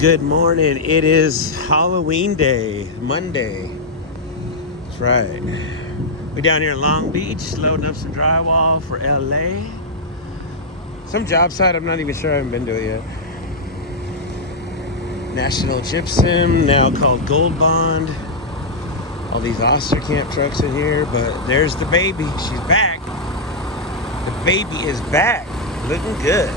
Good morning. It is Halloween day, Monday. That's right. We're down here in Long Beach, loading up some drywall for LA. Some job site, I'm not even sure, I haven't been to it yet. National Gypsum, now called Gold Bond. All these Oster Camp trucks in here, but there's the baby. She's back. The baby is back. Looking good.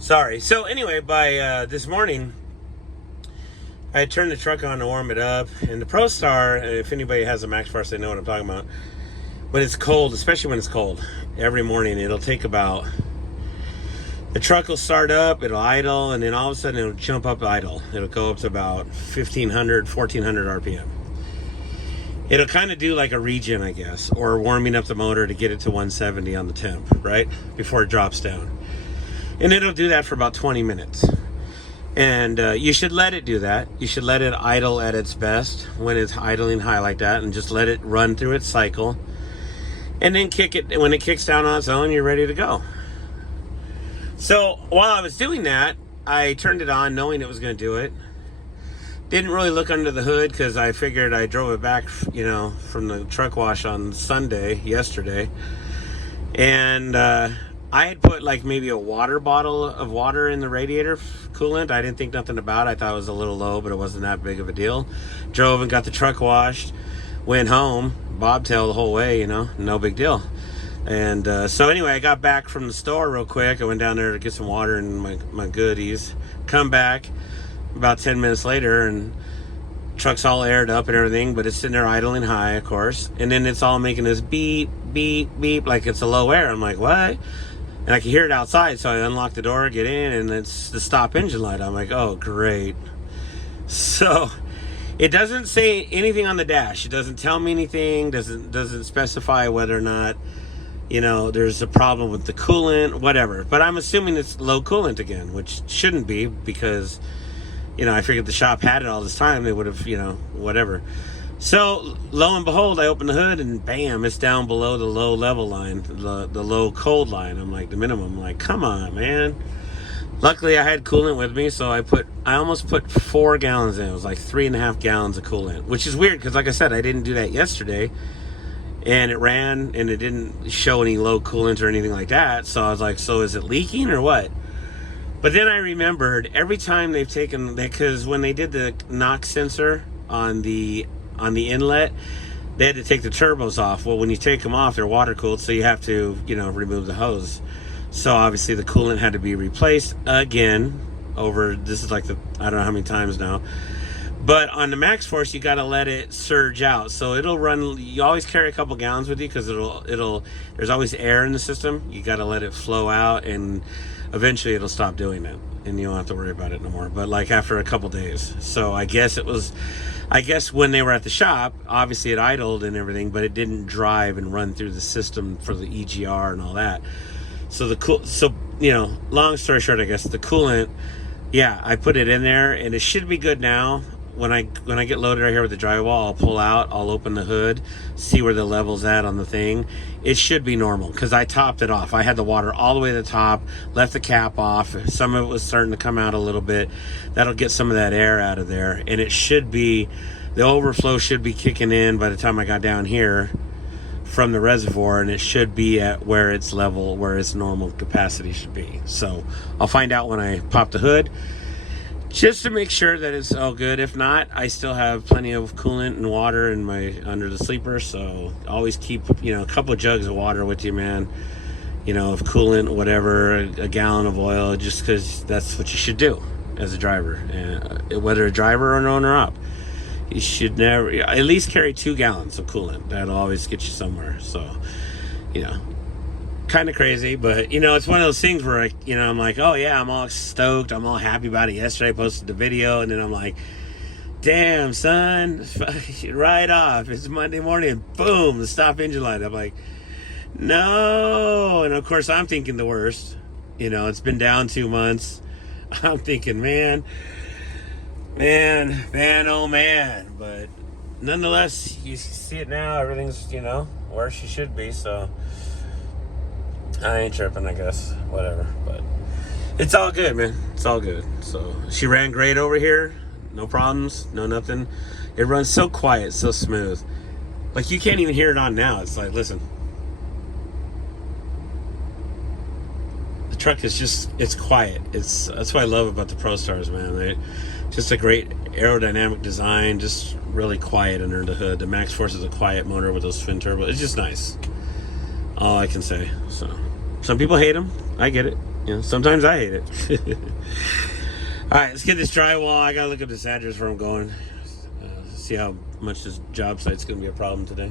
Sorry. So anyway, by this morning, I turned the truck on to warm it up. And the ProStar, if anybody has a Max Force, they know what I'm talking about. When it's cold, especially when it's cold, every morning it'll take about, the truck will start up, it'll idle, and then all of a sudden it'll jump up idle. It'll go up to about 1,500, 1,400 RPM. It'll kind of do like a regen, I guess, or warming up the motor to get it to 170 on the temp, right? Before it drops down. And it'll do that for about 20 minutes. And you should let it do that. You should let it idle at its best when it's idling high like that, and just let it run through its cycle. And then kick it. When it kicks down on its own, you're ready to go. So while I was doing that, I turned it on knowing it was going to do it. Didn't really look under the hood because I figured I drove it back, from the truck wash on yesterday. And I had put like maybe a water bottle of water in the radiator coolant. I didn't think nothing about it. I thought it was a little low, but it wasn't that big of a deal. Drove and got the truck washed. Went home, bobtail the whole way, no big deal. And so anyway, I got back from the store real quick. I went down there to get some water and my goodies. Come back about 10 minutes later, and truck's all aired up and everything, but it's sitting there idling high, of course. And then it's all making this beep, beep, beep, like it's a low air. I'm like, what? And I could hear it outside, so I unlocked the door, get in, and it's the stop engine light. I'm like, oh, great. So it doesn't say anything on the dash. It doesn't tell me anything, doesn't specify whether or not, there's a problem with the coolant, whatever. But I'm assuming it's low coolant again, which shouldn't be, because, I figured the shop had it all this time. They would have, whatever. So lo and behold, I open the hood and bam, it's down below the low level line, the low cold line. I'm like, the minimum. I'm like, come on, man. Luckily I had coolant with me, so I almost put 4 gallons in. It was like 3.5 gallons of coolant, which is weird because, like I said, I didn't do that yesterday, and it ran and it didn't show any low coolant or anything like that. So I was like, so is it leaking or what? But then I remembered every time they've taken, because when they did the knock sensor on the inlet, they had to take the turbos off. Well, when you take them off, they're water cooled, so you have to, remove the hose. So obviously the coolant had to be replaced again this is like I don't know how many times now. But on the Max Force, you got to let it surge out. So it'll run, you always carry a couple gallons with you because there's always air in the system. You got to let it flow out, and eventually it'll stop doing it and you don't have to worry about it no more. But like after a couple days. So I guess when they were at the shop, obviously it idled and everything, but it didn't drive and run through the system for the EGR and all that. So long story short, I guess the coolant, yeah, I put it in there and it should be good now. When I get loaded right here with the drywall, I'll pull out, I'll open the hood, see where the level's at on the thing. It should be normal because I topped it off. I had the water all the way to the top, left the cap off. Some of it was starting to come out a little bit. That'll get some of that air out of there. And it should be, the overflow should be kicking in by the time I got down here from the reservoir, and it should be at where its level, where its normal capacity should be. So I'll find out when I pop the hood, just to make sure that it's all good. If not, I still have plenty of coolant and water in under the sleeper. So always keep, a couple of jugs of water with you, man. Of coolant, whatever, a gallon of oil, just because that's what you should do as a driver. Whether a driver or an owner-op, you should never, at least carry 2 gallons of coolant. That'll always get you somewhere. So, kind of crazy, but it's one of those things where I'm like, oh yeah, I'm all stoked, I'm all happy about it. Yesterday I posted the video, and then I'm like, damn son, right off, it's Monday morning, and boom, the stop engine light. I'm like, no. And of course I'm thinking the worst. It's been down 2 months. I'm thinking, man, oh man. But nonetheless, you see it now. Everything's, where she should be. So I ain't tripping, I guess. Whatever. But it's all good, man. It's all good. So she ran great over here. No problems. No nothing. It runs so quiet, so smooth. Like, you can't even hear it on now. It's like, listen. The truck is just, it's quiet. That's what I love about the ProStars, man. They just a great aerodynamic design, just really quiet under the hood. The Max Force is a quiet motor with those twin turbo. It's just nice. All I can say. So some people hate them. I get it. Sometimes I hate it. All right, let's get this drywall. I gotta look up this address where I'm going. See how much this job site's gonna be a problem today.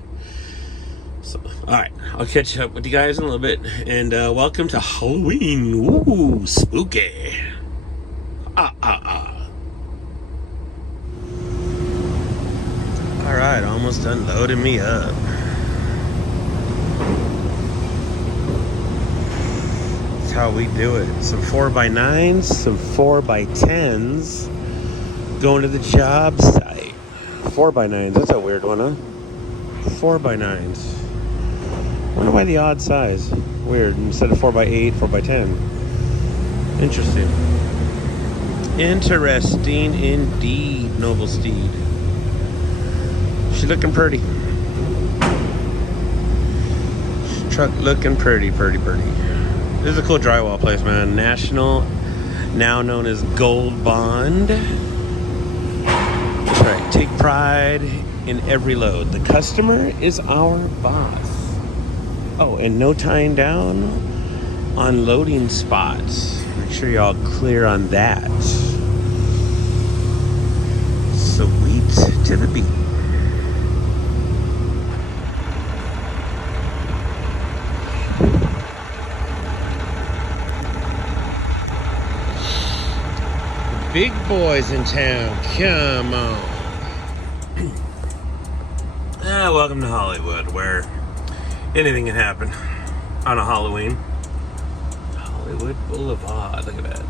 So, all right, I'll catch up with you guys in a little bit. And welcome to Halloween. Ooh, spooky. All right, almost done loading me up. That's how we do it. Some 4x9s, some 4x10s. Going to the job site. 4x9s, that's a weird one, huh? 4x9s. Wonder why the odd size. Weird. Instead of 4x8, 4x10. Interesting. Interesting indeed, Noble Steed. She's looking pretty. Truck looking pretty. This is a cool drywall place, man. National, now known as Gold Bond. That's right. Take pride in every load. The customer is our boss. Oh, and no tying down on loading spots. Make sure y'all clear on that. Sweet to the beat. Big boys in town, come on. Welcome to Hollywood, where anything can happen on a Halloween. Hollywood Boulevard, look at that.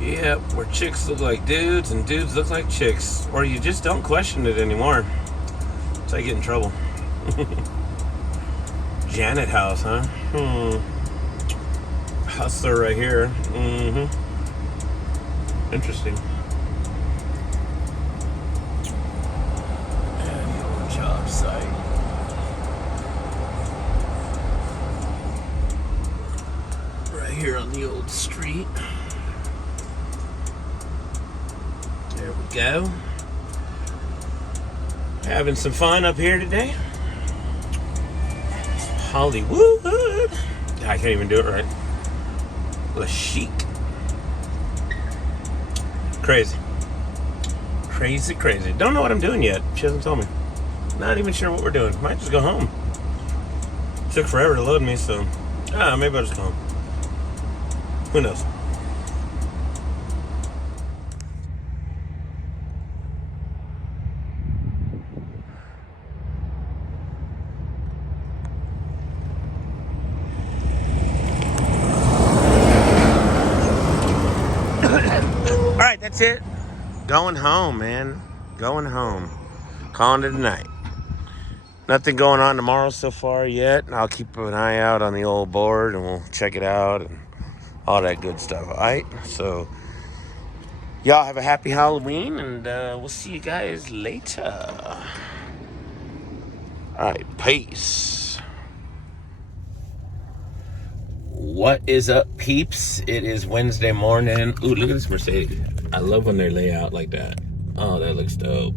Yep, where chicks look like dudes and dudes look like chicks. Or you just don't question it anymore. That's how you get in trouble. Janet House, huh? Hustler right here. Interesting. And job site. Right here on the old street. There we go. Having some fun up here today. Hollywood. I can't even do it right. La Chic. Crazy. Don't know what I'm doing yet. She hasn't told me. Not even sure what we're doing. Might just go home. Took forever to load me, so maybe I'll just go home. Who knows? Alright, that's it. Going home, man. Going home. Calling it a night. Nothing going on tomorrow so far yet. I'll keep an eye out on the old board and we'll check it out and all that good stuff. Alright? So, y'all have a happy Halloween and we'll see you guys later. Alright, peace. What is up, peeps? It is Wednesday morning. Ooh, look at this Mercedes. I love when they lay out like that. Oh, that looks dope.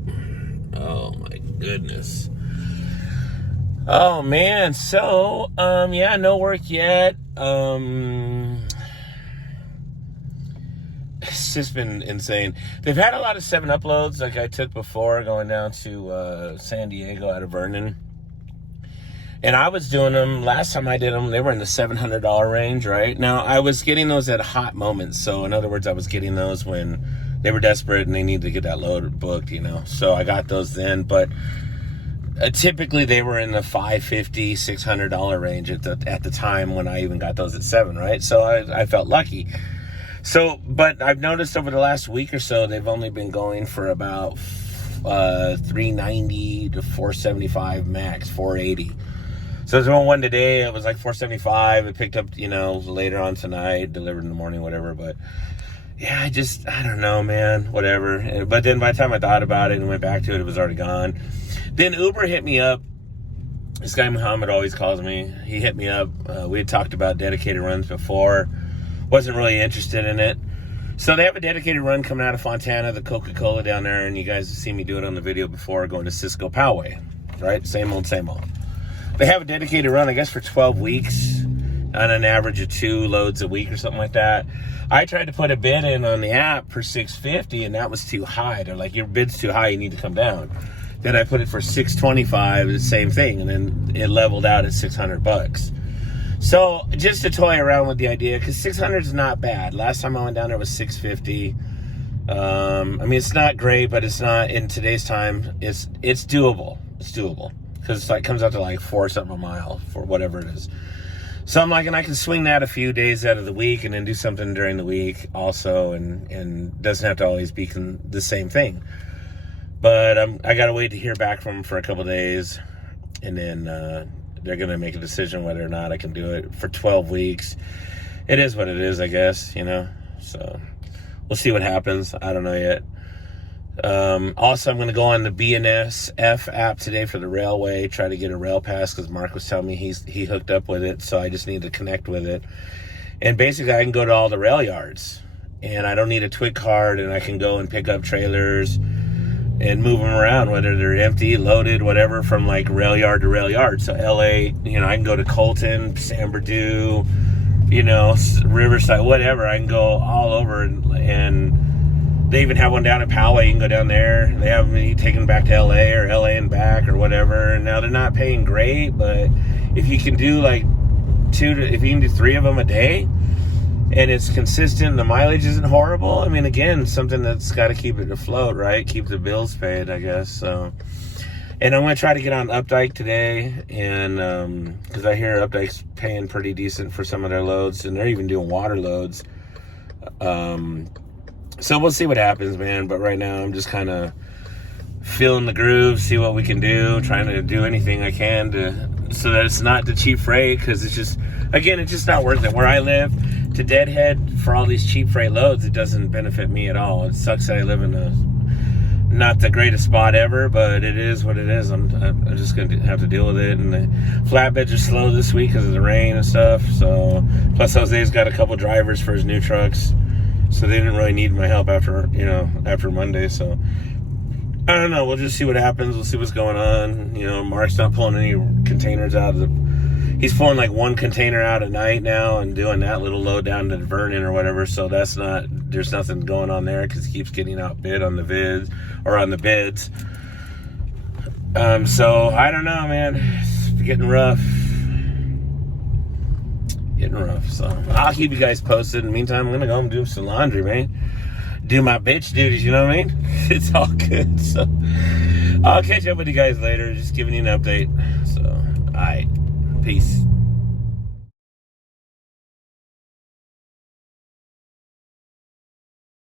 Oh my goodness. Oh man, so yeah, no work yet. It's just been insane. They've had a lot of 7 uploads like I took before going down to San Diego out of Vernon. And I was doing them, last time I did them, they were in the $700 range, right? Now, I was getting those at hot moments. So, in other words, I was getting those when they were desperate and they needed to get that load booked, you know? So, I got those then. But typically, they were in the $550, $600 range at the time when I even got those at 7, right? So, I felt lucky. So, but I've noticed over the last week or so, they've only been going for about 390 to 475 max, 480. So there's one today. It was like 475. It picked up, later on tonight, delivered in the morning, whatever. But yeah, I don't know, man, whatever. But then by the time I thought about it and went back to it, it was already gone. Then Uber hit me up. This guy Muhammad always calls me. He hit me up. We had talked about dedicated runs before. Wasn't really interested in it. So they have a dedicated run coming out of Fontana, the Coca-Cola down there, and you guys have seen me do it on the video before, going to Cisco Poway, right? Same old, same old. They have a dedicated run, I guess, for 12 weeks on an average of 2 loads a week or something like that. I tried to put a bid in on the app for $650, and that was too high. They're like, your bid's too high, you need to come down. Then I put it for $625, the same thing, and then it leveled out at $600. So just to toy around with the idea, because 600 is not bad. Last time I went down there was $650. I mean, it's not great, but it's not, in today's time, it's doable. It's doable. Because it's like, comes out to like 4 something a mile for whatever it is. So I'm like, and I can swing that a few days out of the week and then do something during the week also, and doesn't have to always be the same thing. But I got to wait to hear back from them for a couple days, and then they're going to make a decision whether or not I can do it for 12 weeks. It is what it is, I guess, So we'll see what happens. I don't know yet. Also, I'm going to go on the BNSF app today for the railway, try to get a rail pass, because Mark was telling me he hooked up with it, so I just need to connect with it. And basically, I can go to all the rail yards, and I don't need a twig card, and I can go and pick up trailers and move them around, whether they're empty, loaded, whatever, from like rail yard to rail yard. So LA, I can go to Colton, San Bernardino, Riverside, whatever. I can go all over, and they even have one down at Poway. You can go down there. They have me taken back to LA or LA and back or whatever. And now they're not paying great, but if you can do like if you can do 3 of them a day, and it's consistent, the mileage isn't horrible. I mean, again, something that's got to keep it afloat, right? Keep the bills paid, I guess. So, and I'm going to try to get on Updike today, and because I hear Updike's paying pretty decent for some of their loads, and they're even doing water loads. So we'll see what happens, man. But right now, I'm just kind of feeling the groove, see what we can do, trying to do anything I can so that it's not the cheap freight, because it's just not worth it. Where I live, to deadhead for all these cheap freight loads, it doesn't benefit me at all. It sucks that I live in not the greatest spot ever, but it is what it is. I'm just going to have to deal with it. And the flatbeds are slow this week because of the rain and stuff. So, plus Jose's got a couple drivers for his new trucks, so they didn't really need my help after Monday. So I don't know. We'll just see what happens. We'll see what's going on. Mark's not pulling any containers out of he's pulling like 1 container out at night now and doing that little load down to Vernon or whatever. So there's nothing going on there because he keeps getting outbid on the vids or on the bids. So I don't know, man. It's getting rough. So I'll keep you guys posted. In the meantime, I'm going to go and do some laundry, man. Do my bitch duties, you know what I mean? It's all good. So I'll catch up with you guys later. Just giving you an update. So, all right. Peace.